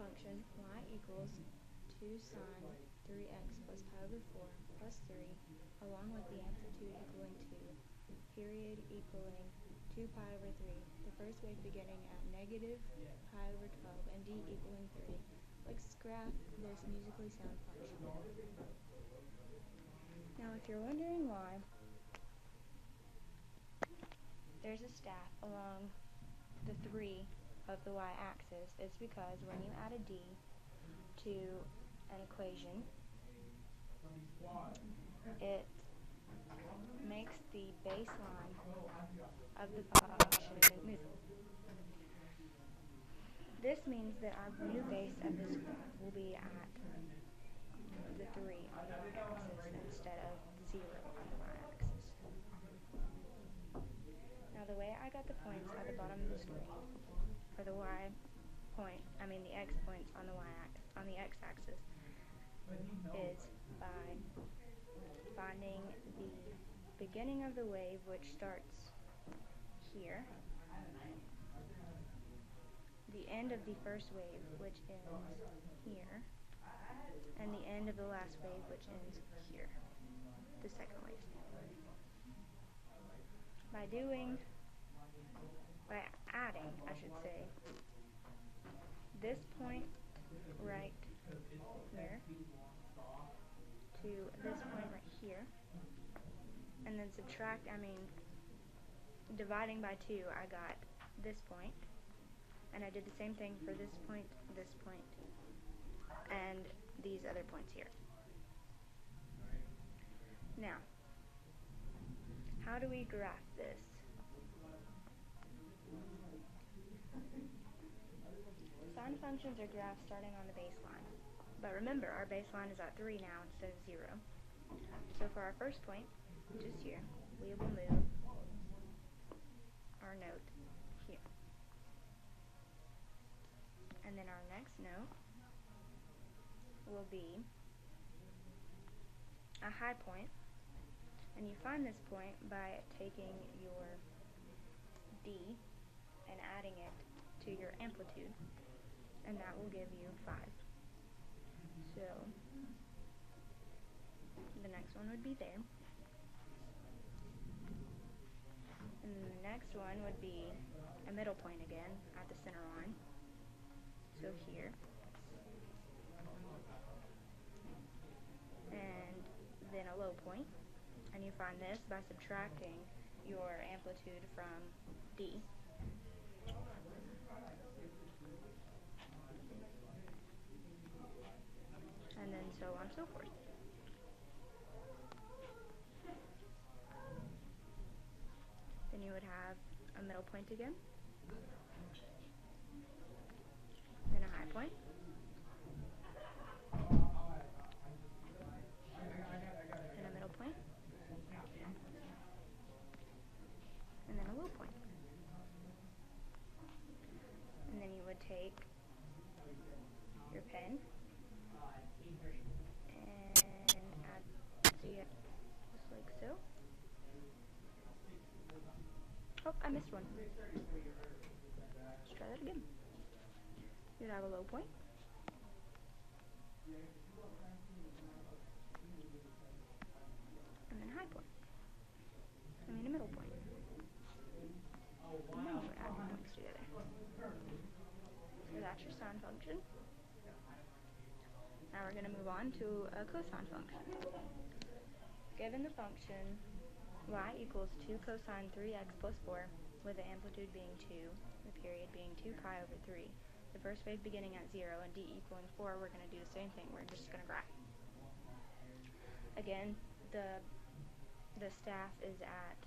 function y equals 2 sine 3x plus pi over 4 plus 3, along with the amplitude equaling 2, period equaling 2 pi over 3, the first wave beginning at negative pi over 12, and d equaling 3. Let's graph this musically sound function. Now, if you're wondering why there's a staff along the 3 of the y-axis, it's because when you add a d to an equation, it makes the baseline of the function move. This means that our new base of this will be at the 3 on the y-axis instead of 0 on the y-axis. Now, the way I got the points at the bottom of the screen for the the x points on the x-axis is by finding the beginning of the wave, which starts here, the end of the first wave, which ends here, and the end of the last wave, which ends here, the second wave. By adding, I should say, this point right here to this point right here, and then dividing by 2, I got this point, and I did the same thing for this point, and these other points here. Now, how do we graph this? Sine functions are graphed starting on the baseline. But remember, our baseline is at 3 now instead of 0. So for our first point, which is here, we will move our note here. And then our next note will be a high point. And you find this point by taking your D and adding it to your amplitude, and that will give you 5. So the next one would be there. And then the next one would be a middle point again at the center line. So here. And then a low point. And you find this by subtracting your amplitude from D. And then so on and so forth. Then you would have a middle point again, then a high point, then a middle point, and then a low point. And then you would take your pen and add it just like so. Oh, I missed one. Let's try that again. You'd have a low point, and then a high point, a middle point, and then you would add the points together. So that's your sine function. Now we're going to move on to a cosine function. Given the function y equals 2 cosine 3x plus 4, with the amplitude being 2, the period being 2 pi over 3, the first wave beginning at 0, and d equaling 4, we're going to do the same thing. We're just going to graph. Again, the staff is at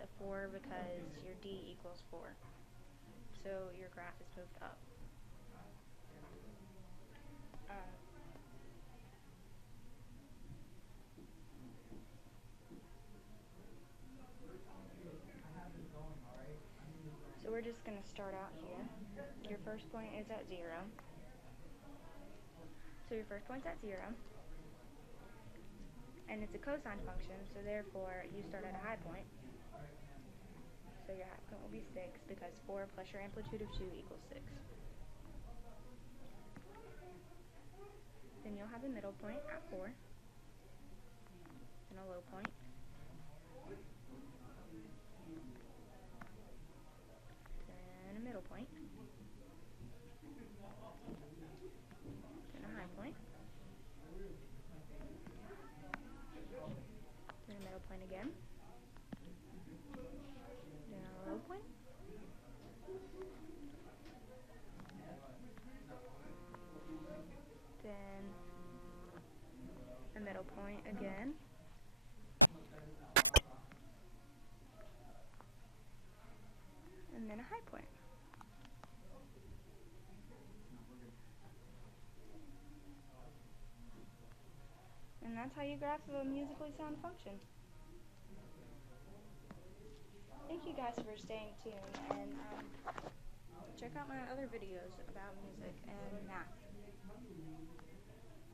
the 4 because your d equals 4. So your graph is moved up. So we're just going to start out here. Your first point is at 0. So your first point's at 0. And it's a cosine function, so therefore you start at a high point. So your high point will be 6 because 4 plus your amplitude of 2 equals 6. you'll have a middle point at 4, then a low point, then a middle point, then a high point, then a middle point again, then a low point, then a middle point again, and then a high point. And that's how you graph a musically sound function. Thank you guys for staying tuned, and check out my other videos about music and math.